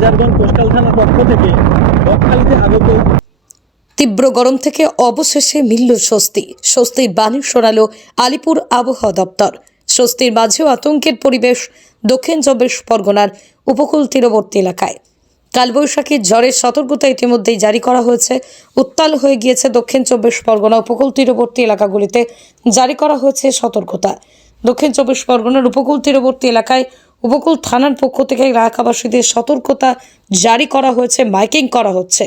Fraserganj coastal থানার পক্ষ থেকে বকখালিতে আগত তীব্র গরম থেকে অবশেষে মিলল স্বস্তি। স্বস্তির বাণী শোনালো আলিপুর আবহাওয়া দপ্তর। স্বস্তির মাঝেও আতঙ্কের পরিবেশ দক্ষিণ চব্বিশ পরগনার উপকূল তীরবর্তী এলাকায়। কালবৈশাখীর ঝড়ের সতর্কতা ইতিমধ্যেই জারি করা হয়েছে। উত্তাল হয়ে গিয়েছে দক্ষিণ চব্বিশ পরগনা উপকূল তীরবর্তী এলাকাগুলিতে জারি করা হয়েছে সতর্কতা। দক্ষিণ চব্বিশ পরগনার উপকূল তীরবর্তী এলাকায় উপকূল থানার পক্ষ থেকে এলাকাবাসীদের সতর্কতা জারি করা হয়েছে, মাইকিং করা হচ্ছে।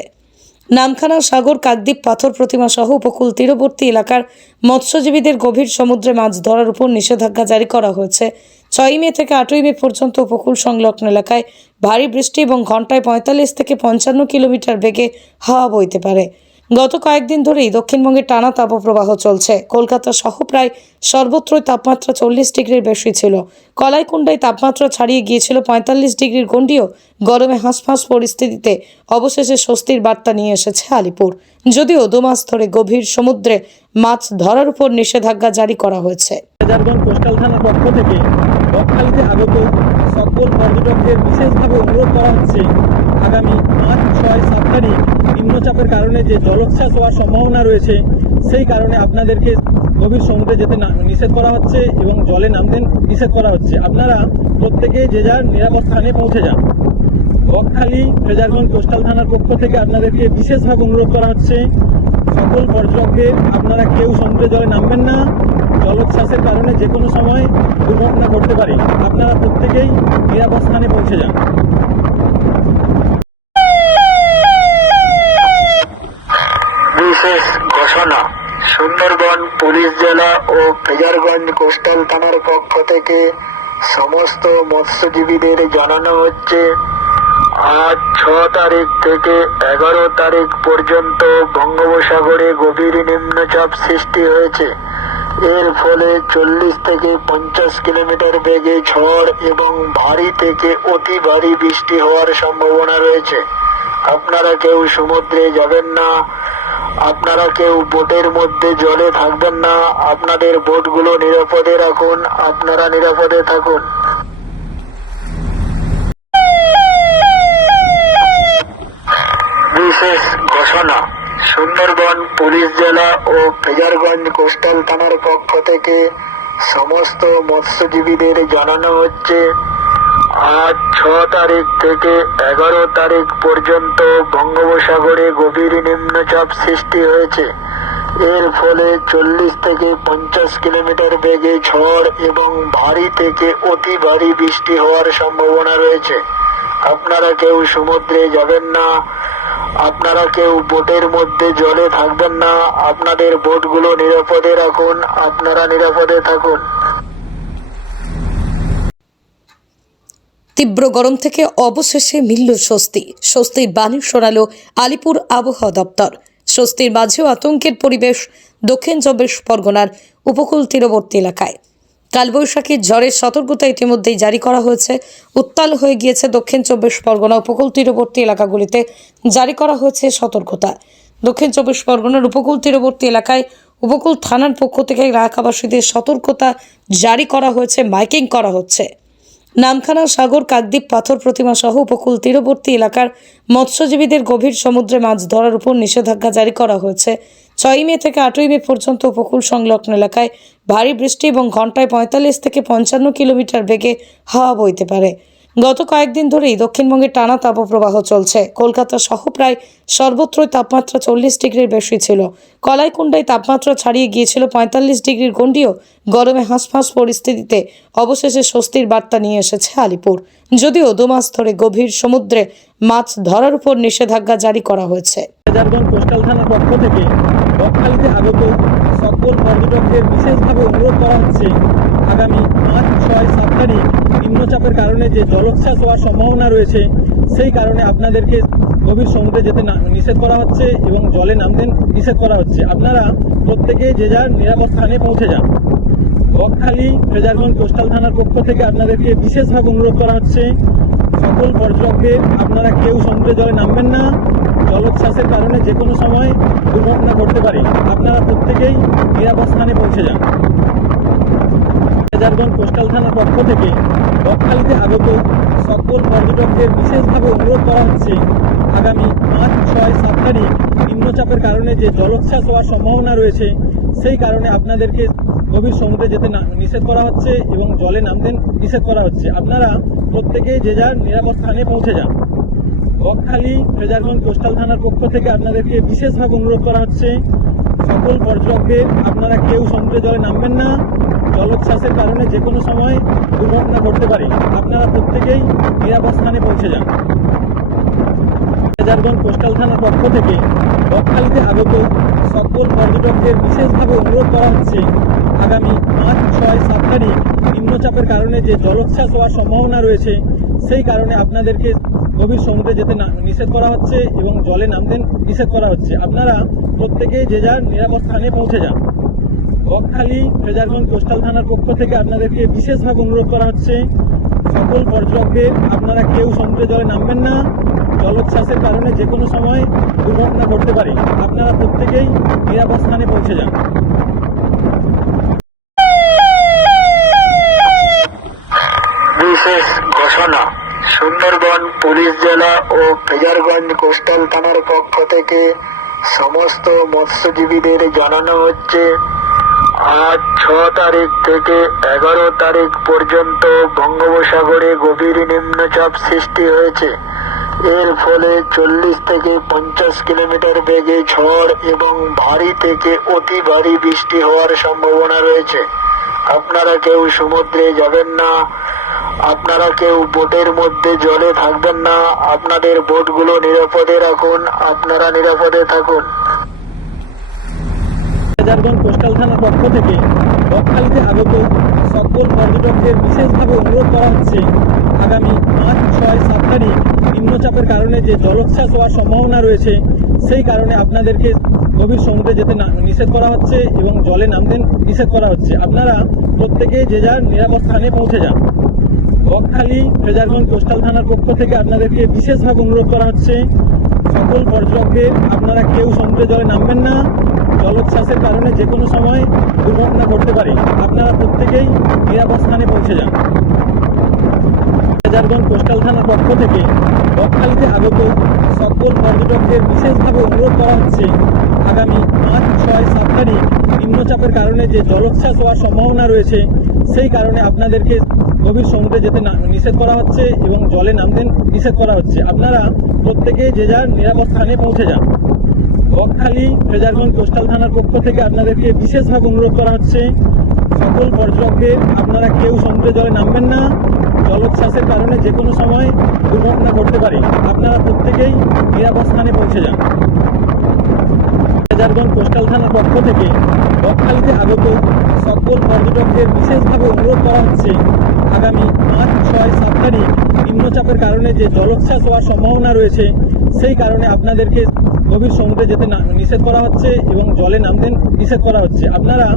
নামখানা, সাগর, কাকদ্বীপ, পাথর প্রতিমা সহ উপকূল তীরবর্তী এলাকার মৎস্যজীবীদের গভীর সমুদ্রে মাছ ধরার উপর নিষেধাজ্ঞা জারি করা হয়েছে। 6 মে থেকে 8 মে পর্যন্ত উপকূল সংলগ্ন এলাকায় ভারী বৃষ্টি এবং ঘন্টায় 45 থেকে 55 কিলোমিটার বেগে হাওয়া বইতে পারে। গত কয়েকদিন ধরেই দক্ষিণবঙ্গে টানা তাপপ্রবাহ চলছে। কলকাতা সহ প্রায় সর্বত্রই তাপমাত্রা 40 ডিগ্রির বেশি ছিল। কলাইকুণ্ডায় তাপমাত্রা ছাড়িয়ে গিয়েছিল 45 ডিগ্রির গণ্ডিও। গরমে হাঁসফাঁস পরিস্থিতিতে অবশেষে স্বস্তির বার্তা নিয়ে এসেছে আলিপুর। যদিও 2 মাস ধরে গভীর সমুদ্রে মাছ ধরার উপর নিষেধাজ্ঞা জারি করা হয়েছে। ফ্রেজারগঞ্জ কোস্টাল থানার পক্ষ থেকে বকখালিতে আগত সকল পর্যটকদের বিশেষভাবে অনুরোধ করা হচ্ছে, আগামী 5, 6, 7 তারিখ নিম্নচাপের কারণে যে জলোচ্ছ্বাস হওয়ার সম্ভাবনা রয়েছে, সেই কারণে আপনাদেরকে গভীর সমুদ্রে যেতে নিষেধ করা হচ্ছে এবং জলে নামতে নিষেধ করা হচ্ছে। আপনারা প্রত্যেকে যে যার নিরাপদ স্থানে পৌঁছে যান। বকখালি ফ্রেজারগঞ্জ কোস্টাল থানার পক্ষ থেকে আপনাদেরকে বিশেষভাবে অনুরোধ করা হচ্ছে, সকল পর্যটকদের আপনারা কেউ সমুদ্রে জলে নামবেন না। জলোচ্ছ্বাসের কারণে যে কোনো সময় দুর্ঘটনা ঘটতে পারে। আপনারা প্রত্যেকেই নিরাপদ স্থানে পৌঁছে যান। বিশেষ ঘোষণা, সুন্দরবন পুলিশ জেলা ও ফ্রেজারগঞ্জ কোস্টাল থানার পক্ষ থেকে সমস্ত মৎস্যজীবীদের জানানো হচ্ছে, আজ 6 তারিখ থেকে 11 তারিখ পর্যন্ত বঙ্গোপসাগরে গভীর নিম্নচাপ সৃষ্টি হয়েছে। এর ফলে 40 থেকে 50 কিলোমিটার বেগে ঝড় এবং ভারী থেকে অতি ভারী বৃষ্টি হওয়ার সম্ভাবনা রয়েছে। আপনারা কেউ সমুদ্রে যাবেন না, আপনারা কেউ বোটের মধ্যে জলে থাকবেন না। আপনাদের বোটগুলো নিরাপদে রাখুন, আপনারা নিরাপদে থাকুন। বিশেষ ঘোষণা, সুন্দরবন পুলিশ জেলা ও ফ্রেজারগঞ্জ কোস্টাল থানার পক্ষ থেকে সমস্ত মৎস্যজীবীদের জানানো হচ্ছে, আজ 6 তারিখ থেকে 11 তারিখ পর্যন্ত বঙ্গোপসাগরে গভীর নিম্নচাপ সৃষ্টি হয়েছে। এর ফলে 40 থেকে 50 কিলোমিটার বেগে ঝড় এবং ভারী থেকে অতি ভারী বৃষ্টি হওয়ার সম্ভাবনা রয়েছে। আপনারা কেউ সমুদ্রে যাবেন না, আপনারা কেউ বোটের মধ্যে জলে থাকবেন না। আপনাদের বোটগুলো নিরাপদে রাখুন, আপনারা নিরাপদে থাকুন। তীব্র গরম থেকে অবশেষে মিলল স্বস্তি। স্বস্তির বাণী শোনালো আলিপুর আবহাওয়া দপ্তর। স্বস্তির মাঝেও আতঙ্কের পরিবেশ দক্ষিণ চব্বিশ পরগনার উপকূল তীরবর্তী এলাকায়। কালবৈশাখীর ঝড়ের সতর্কতা ইতিমধ্যেই জারি করা হয়েছে। উত্তাল হয়ে গিয়েছে দক্ষিণ চব্বিশ পরগনা উপকূল তীরবর্তী এলাকাগুলিতে জারি করা হয়েছে সতর্কতা। দক্ষিণ চব্বিশ পরগনার উপকূল তীরবর্তী এলাকায় উপকূল থানার পক্ষ থেকে এলাকাবাসীদের সতর্কতা জারি করা হয়েছে, মাইকিং করা হচ্ছে। নামখানা, সাগর, কাকদ্বীপ, পাথর প্রতিমা সহ উপকূল তীরবর্তী এলাকার মৎস্যজীবীদের গভীর সমুদ্রে মাছ ধরার উপর নিষেধাজ্ঞা জারি করা হয়েছে। 6 মে থেকে 8 মে পর্যন্ত উপকূল সংলগ্ন এলাকায় ভারী বৃষ্টি এবং ঘন্টায় 45 থেকে 55 কিলোমিটার বেগে হাওয়া বইতে পারে। গত কয়েকদিন ধরেই দক্ষিণবঙ্গে টানা তাপপ্রবাহ চলছে। কলকাতা সহ প্রায় সর্বত্রই তাপমাত্রা 40 ডিগ্রির বেশি ছিল। কলাইকুণ্ডায় তাপমাত্রা ছাড়িয়ে গিয়েছিল 45 ডিগ্রির গণ্ডিও। গরমে হাঁসফাঁস পরিস্থিতিতে অবশেষে স্বস্তির বার্তা নিয়ে এসেছে আলিপুর। যদিও 2 মাস ধরে গভীর সমুদ্রে মাছ ধরার উপর নিষেধাজ্ঞা জারি করা হয়েছে। ফ্রেজারগঞ্জ কোস্টাল থানার পক্ষ থেকে বকখালিতে আগত সকল পর্যটকদের বিশেষভাবে অনুরোধ করা হচ্ছে, আগামী 5, 6, 7 তারিখ নিম্নচাপের কারণে যে জলোচ্ছ্বাস হওয়ার সম্ভাবনা রয়েছে, সেই কারণে আপনাদেরকে গভীর সমুদ্রে যেতে নিষেধ করা হচ্ছে এবং জলে নামতে নিষেধ করা হচ্ছে। আপনারা প্রত্যেকে যে যার নিরাপদ স্থানে পৌঁছে যান। বকখালি ফ্রেজারগঞ্জ কোস্টাল থানার পক্ষ থেকে আপনাদেরকে বিশেষভাবে অনুরোধ করা হচ্ছে, সকল পর্যটকদের আপনারা কেউ সমুদ্রে জলে নামবেন না। জলোচ্ছ্বাসের কারণে যে কোনো সময় দুর্ঘটনা ঘটতে পারে। আপনারা প্রত্যেকেই নিরাপদ স্থানে পৌঁছে যান। ফ্রেজারগঞ্জ কোস্টাল থানার পক্ষ থেকে বকখালিতে আগত সকল পর্যটকদের বিশেষভাবে অনুরোধ করা হচ্ছে আগামী 5, 6, 7 তারিখ নিম্নচাপের কারণে যে জলোচ্ছ্বাস হওয়ার সম্ভাবনা রয়েছে সেই কারণে আপনাদেরকে গভীর সমুদ্রে যেতে নিষেধ করা হচ্ছে এবং জলে নামতে নিষেধ করা হচ্ছে। আপনারা প্রত্যেকেই যে যার নিরাপদ স্থানে পৌঁছে যান। বকখালি ফ্রেজারগঞ্জ কোস্টাল থানার পক্ষ থেকে আপনাদেরকে বিশেষভাবে অনুরোধ করা হচ্ছে সকল পর্যটকদের আপনারা কেউ সমুদ্রে জলে নামবেন না। জলোচ্ছ্বাসের কারণে যে কোনো সময় দুর্ঘটনা ঘটতে পারে। আপনারা প্রত্যেকেই নিরাপদ স্থানে পৌঁছে যান। ফ্রেজারগঞ্জ কোস্টাল থানার পক্ষ থেকে বকখালিতে আগত সকল পর্যটকদের বিশেষভাবে অনুরোধ করা হচ্ছে আগামী 5, 6, 7 তারিখ নিম্নচাপের কারণে যে জলোচ্ছ্বাস হওয়ার সম্ভাবনা রয়েছে সেই কারণে আপনাদেরকে গভীর সমুদ্রে যেতে নিষেধ করা হচ্ছে এবং জলে নামতে নিষেধ করা হচ্ছে। আপনারা প্রত্যেকেই যে যার নিরাপদ স্থানে পৌঁছে যান। বকখালি ফ্রেজারগঞ্জ কোস্টাল থানার পক্ষ থেকে আপনাদেরকে বিশেষভাবে অনুরোধ করা হচ্ছে সকল পর্যটকদের আপনারা কেউ সমুদ্রে জলে নামবেন না। জলোচ্ছ্বাসের কারণে যে কোনো সময় দুর্ঘটনা ঘটতে পারে। আপনারা প্রত্যেকেই নিরাপদ স্থানে পৌঁছে যান। বিশেষ ঘোষণা, সুন্দরবন পুলিশ জেলা ও ফ্রেজারগঞ্জ কোস্টাল থানার পক্ষ থেকে সমস্ত মৎস্যজীবীদের জানানো হচ্ছে আজ 6 তারিখ থেকে 11 তারিখ পর্যন্ত বঙ্গোপসাগরে গভীর নিম্নচাপ সৃষ্টি হয়েছে। এর ফলে 40 থেকে 50 কিলোমিটার বেগে ঝড় এবং ভারী থেকে অতি ভারী বৃষ্টি হওয়ার সম্ভাবনা রয়েছে। আপনারা কেউ সমুদ্রে যাবেন না, আপনারা কেউ বোটের মধ্যে জলে থাকবেন না। আপনাদের বোটগুলো নিরাপদে রাখুন, আপনারা নিরাপদে থাকুন। ফ্রেজারগঞ্জ কোস্টাল থানার পক্ষ থেকে বকখালিতে আগত সকল পর্যটকদের বিশেষভাবে অনুরোধ করা হচ্ছে আগামী 5, 6, 7 তারিখ নিম্নচাপের কারণে যে জলোচ্ছ্বাস হওয়ার সম্ভাবনা রয়েছে সেই কারণে আপনাদেরকে গভীর সমুদ্রে যেতে নিষেধ করা হচ্ছে এবং জলে নামতে নিষেধ করা হচ্ছে। আপনারা প্রত্যেকেই যে যার নিরাপদ স্থানে পৌঁছে যান। বকখালি ফ্রেজারগঞ্জ কোস্টাল থানার পক্ষ থেকে আপনাদেরকে বিশেষভাবে অনুরোধ করা হচ্ছে সকল পর্যটকদের আপনারা কেউ সমুদ্রে জলে নামবেন না। জলোচ্ছ্বাসের কারণে যে কোনো সময় দুর্ঘটনা ঘটতে পারে। আপনারা প্রত্যেকেই নিরাপদ স্থানে পৌঁছে যান। ফ্রেজারগঞ্জ কোস্টাল থানার পক্ষ থেকে বকখালিতে আগত সকল পর্যটকদের বিশেষভাবে অনুরোধ করা হচ্ছে আগামী 5, 6, 7 তারিখ নিম্নচাপের কারণে যে জলোচ্ছ্বাস হওয়ার সম্ভাবনা রয়েছে সেই কারণে আপনাদেরকে গভীর সমুদ্রে যেতে নিষেধ করা হচ্ছে এবং জলে নামতে নিষেধ করা হচ্ছে। আপনারা প্রত্যেকেই যে যার নিরাপদ স্থানে পৌঁছে যান। বকখালি ফ্রেজারগঞ্জ কোস্টাল থানার পক্ষ থেকে আপনাদেরকে বিশেষভাবে অনুরোধ করা হচ্ছে সকল পর্যটকদের আপনারা কেউ সমুদ্রে জলে নামবেন না। জলোচ্ছ্বাসের কারণে যে কোনো সময় দুর্ঘটনা ঘটতে পারে। আপনারা প্রত্যেকেই নিরাপদ স্থানে পৌঁছে যান। ফ্রেজারগঞ্জ কোস্টাল থানার পক্ষ থেকে বকখালিতে আগত সকল পর্যটকদের বিশেষভাবে অনুরোধ করা হচ্ছে আগামী 5, 6, 7 তারিখ নিম্নচাপের কারণে যে জলোচ্ছ্বাস হওয়ার সম্ভাবনা রয়েছে সেই কারণে আপনাদেরকে গভীর সমুদ্রে যেতে নিষেধ করা হচ্ছে এবং জলে নামতে নিষেধ করা হচ্ছে। আপনারা